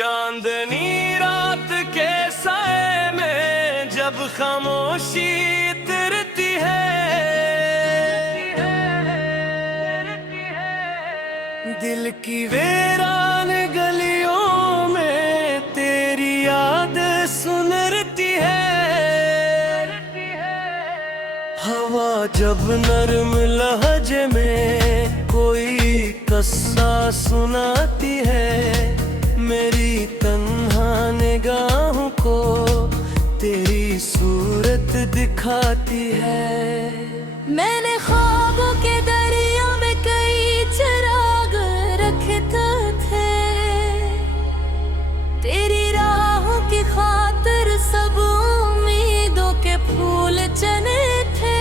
चांदनी रात के साए में जब खामोशी उतरती है, दिल की वीरान गलियों में तेरी याद सुनरती है। हवा जब नरम लहजे में कोई कस्सा सुनाती है, मेरी तन्हा निगाहों को तेरी सूरत दिखाती है। मैंने ख्वाबों के दरिया में कई चिराग रखे थे, तेरी राहों की खातिर सब उम्मीदों के फूल चने थे।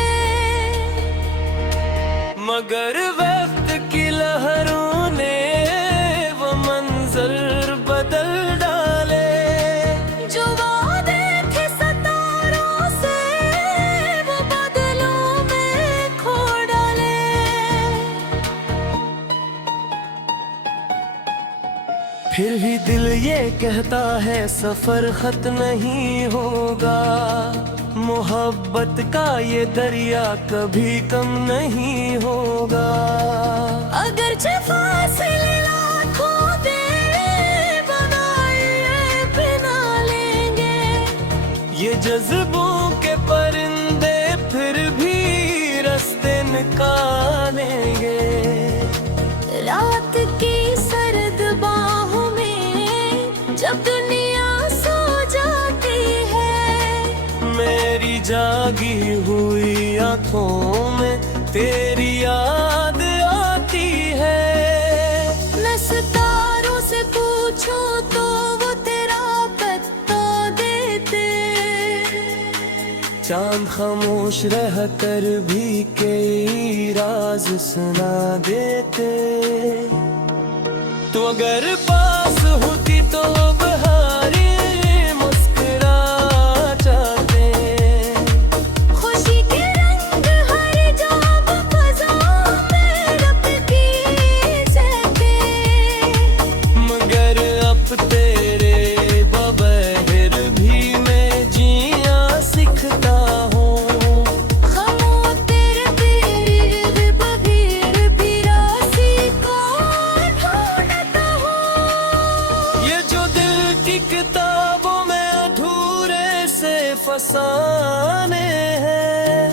मगर वक्त की लहरों ने वो मंजर बदल डाले, जो वादे थे सितारों से वो बादलों में खो डाले। फिर भी दिल ये कहता है सफर खत्म नहीं होगा, मोहब्बत का ये दरिया कभी कम नहीं होगा। अगर फासले लाखों दे बनाए बिना लेंगे, ये जज्बों के परिंदे फिर भी रास्ते निकालेंगे। रात की सर्द बाहों में जब दुनिया सो जाती है, मेरी जागी हुई आंखों में तेरी याद आती है। मैं सितारों से पूछूं तो वो तेरा पता देते, चांद खामोश रहकर भी कई राज सुना देते। तो अगर पास होती तो बहारी मुस्कुरा जाते, खुशी के रंग हर जाब फज़ा में रबती सहते। मगर अब तेरे बगैर भी मैं जीना सीखता हूँ। खामोश तेरे पीर बगैर भी रास्ते को ढूंढता हूँ। ये जो दिल की किताबों में अधूरे से फसाने हैं,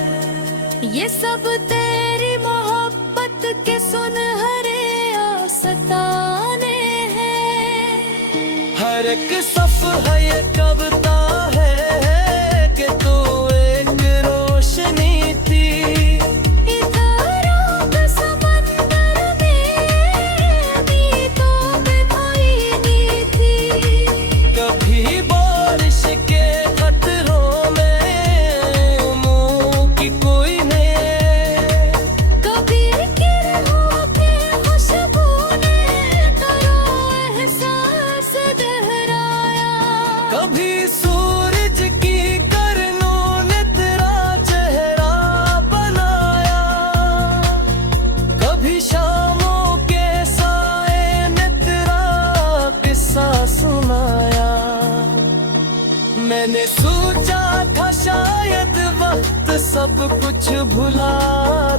ये सब तेरी मोहब्बत के सुनहरे आस्ताने हैं। हर एक सफ़हा ये कविता है कि तू एक रोशनी थी। इधर आग समंदर में उम्मीदों पे भाई थी। कभी बारिश के कतरों में उम्मीद की कोई ने, कभी गिरहों पे खुशबू ने करो एहसास दोहराया। कभी सूरज की किरणों ने तेरा चेहरा बनाया, कभी शामों के साए ने तेरा किस्सा सुनाया। मैंने सोचा था शायद वक्त सब कुछ भुला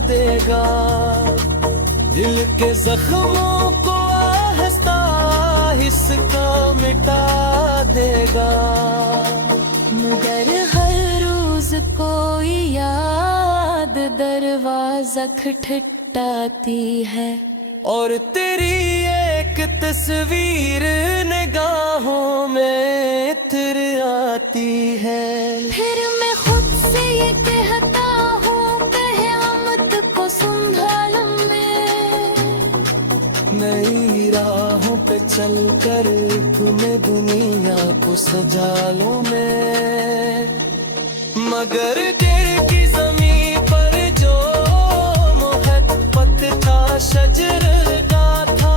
देगा, दिल के जख्मों को आहिस्ता आहिस्ता मिटा देगा। मगर हर रोज कोई याद दरवाजा खटखटाती है, और तेरी एक तस्वीर निगाहों में इतर आती है। फिर मैं खुद से ये कहता हूँ क़यामत को संभाल में। नई राहों पे चलकर तुम्हें दुनिया को सजा लूं मैं, मगर गिर की ज़मीं पर जो मोहब्बत था शजर का था,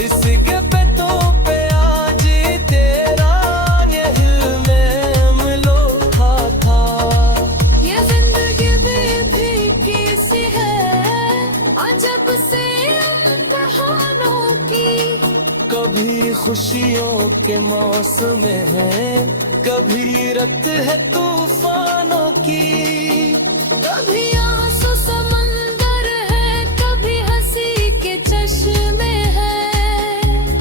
इसके पेटों पे आज तेरा ये हिल्मे अमलोहा था। ये जिंदगी भी कैसी है अजब से इम्तिहानों की, कभी खुशियों के मौसम है, कभी रत है तूफानों की, कभी आंसू समंदर है, कभी हंसी के चश्मे हैं।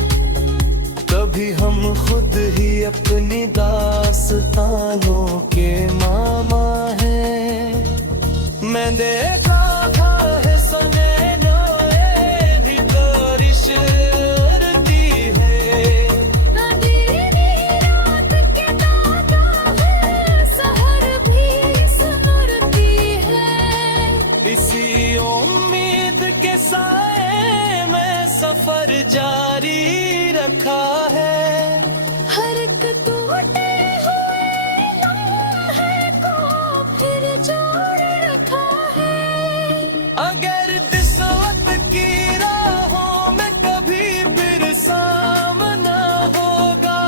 कभी हम खुद ही अपनी दास्तानों के मामा हैं। मैं देखा था है सुनैना दी बारिश उड़ती है, अंधेरी रात के दादा है, सहर भी सुनती है। इसी उम्मीद के साए में सफर जारी रखा है। हर एक टूटे हुए लम्हे को फिर जोड़ रखा है। अगर किस्मत की राहों में कभी फिर सामना होगा,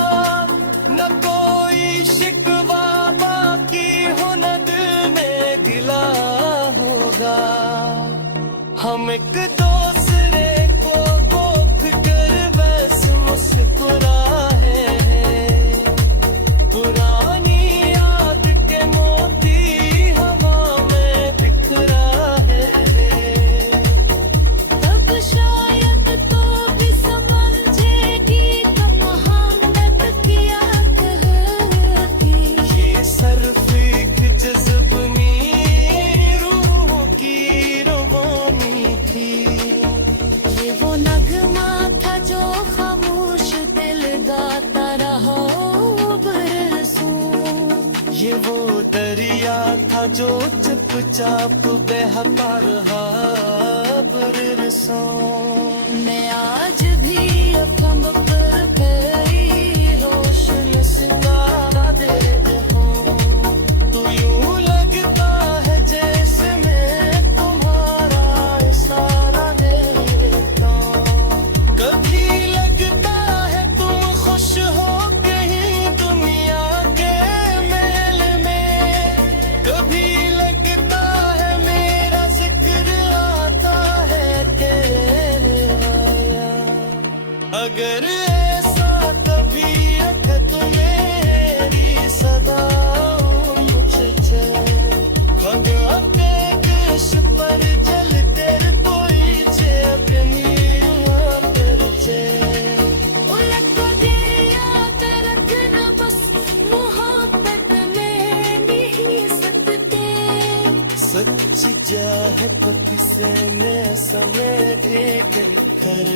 न कोई शिकवा बाकी हो, न दिल में गिला होगा। हम एक दूसरे को देख कर बस मुस्कुराए हैं। पुरानी याद के मोती हवा में बिखराए हैं। तब शायद तो भी समझेगी कब मोहब्बत किया करती। ये सरफीक जज्बमी रूह की रवानी थी। ये वो नगमा था जो खामोश दिल गाता रहा बरसों। ये वो दरिया था जो चुपचाप बहता रहा बरसों। मैं आज भी अफम पर फेरी रोशन सितारा दे हूँ, तू यूं लगता है जैसे मैं तुम्हारा इशारा देता हूँ। कभी लगता है तुम खुश हो कहीं दुनिया के मेल में, कभी लगता है मेरा जिक्र आता है तेरे आया। अगर ऐसा कभी अटक तो मेरी सदाओं मुझसे, खगा के देश पर जल तेरे कोई छे अपनी पर छे। उलट को दिया रखना बस मोहब्बत में नहीं सकते। सच्ची चाहत किसे में समय भी कर